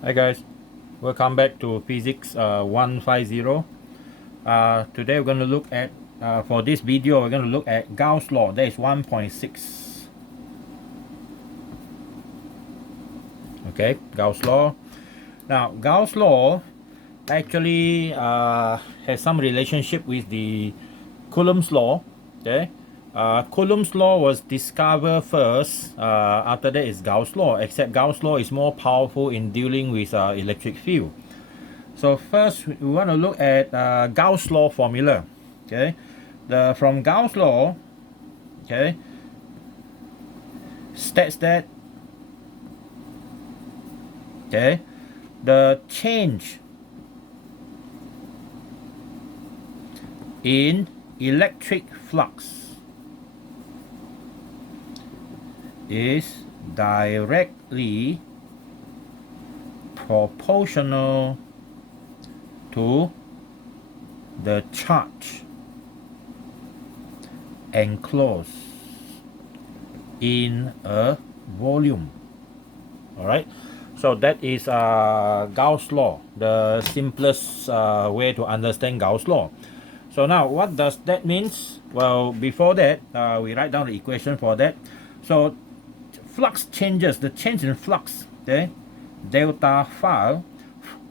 Hi guys, welcome back to Physics 150. Today we're going to look at, for this video, we're going to look at Gauss Law. That is 1.6. Okay, Gauss Law. Now, Gauss Law actually has some relationship with the Coulomb's Law. Okay, Coulomb's Law was discovered first. After that is Gauss Law, except Gauss Law is more powerful in dealing with electric field. So first we want to look at Gauss law formula. Okay, from Gauss law, okay, states that the change in electric flux is directly proportional to the charge enclosed in a volume. All right, so that is Gauss law, the simplest way to understand Gauss law. So now what does that mean? Well, before that, we write down the equation for that. So flux changes, the change in flux, okay, delta phi,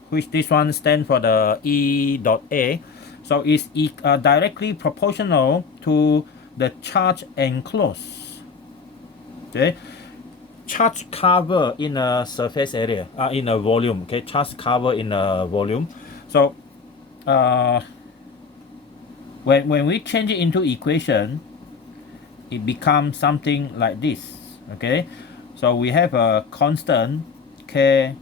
which this one stands for the E dot A. So it's directly proportional to the charge enclosed. Okay, charge cover in a surface area, in a volume. Okay, charge cover in a volume. So when we change it into equation, it becomes something like this. Okay, so we have a constant K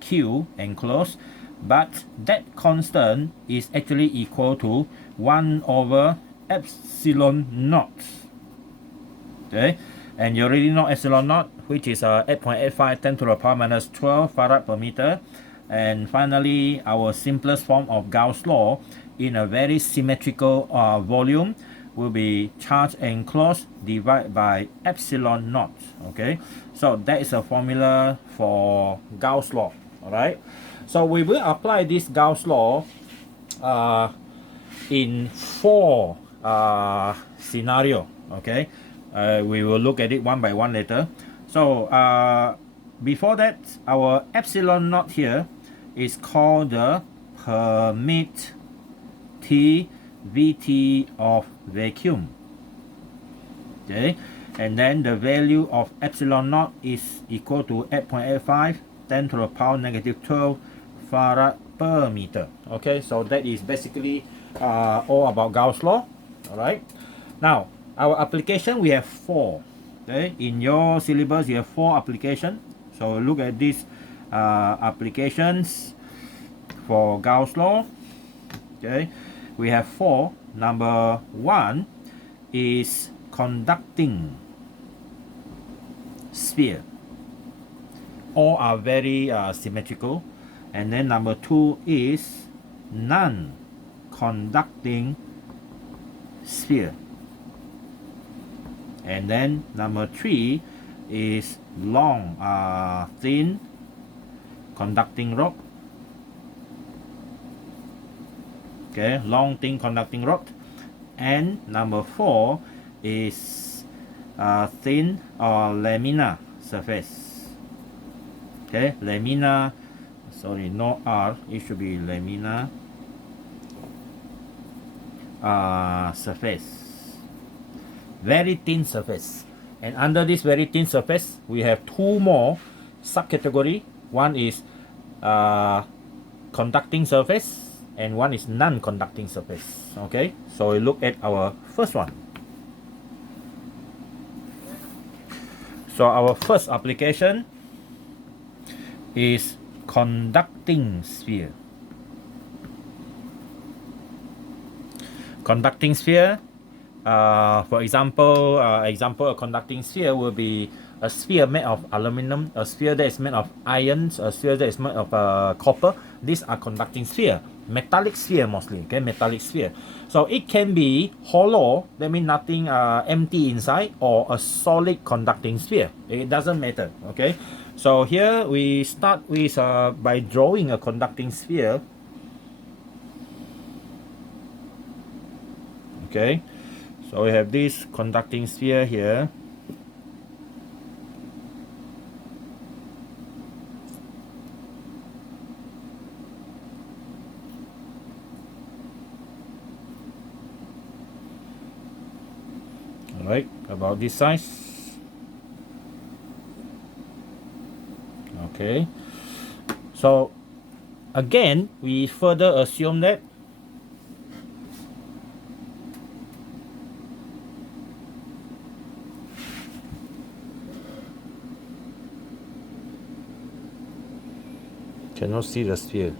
Q enclosed, but that constant is actually equal to 1 over epsilon naught. Okay, and you already know epsilon naught, which is 8.85 10 to the power minus 12 farad per meter. And finally, our simplest form of Gauss law in a very symmetrical volume will be charge enclosed divided by epsilon naught. Okay, so that is a formula for Gauss law. All right, so we will apply this Gauss law in 4 scenario. Okay, we will look at it one by one later. So before that, our epsilon naught here is called the permittivity of vacuum. Okay, and then the value of epsilon naught is equal to 8.85 10 to the power negative 12 farad per meter. Okay, so that is basically all about Gauss law. All right, now our application, we have 4. Okay, in your syllabus you have 4 applications. So look at these applications for Gauss law. Okay, we have 4. Number 1 is conducting sphere. All are very symmetrical. And then number 2 is non-conducting sphere. And then number 3 is long, thin conducting rod. Okay, long thin conducting rod. And number 4 is thin or laminar surface. Okay, laminar, sorry, no R, it should be laminar surface. Very thin surface. And under this very thin surface, we have 2 more subcategory. One is conducting surface, and one is non-conducting surface. Okay, so we look at our first one. So our first application is conducting sphere. Conducting sphere, for example, a conducting sphere will be a sphere made of aluminum, a sphere that is made of iron, a sphere that is made of copper. These are conducting sphere. Metallic sphere mostly, okay, metallic sphere. So it can be hollow, that means nothing empty inside, or a solid conducting sphere. It doesn't matter, okay. So here we start with by drawing a conducting sphere. Okay, so we have this conducting sphere here. All right, about this size. Okay, so again we further assume that cannot see the sphere.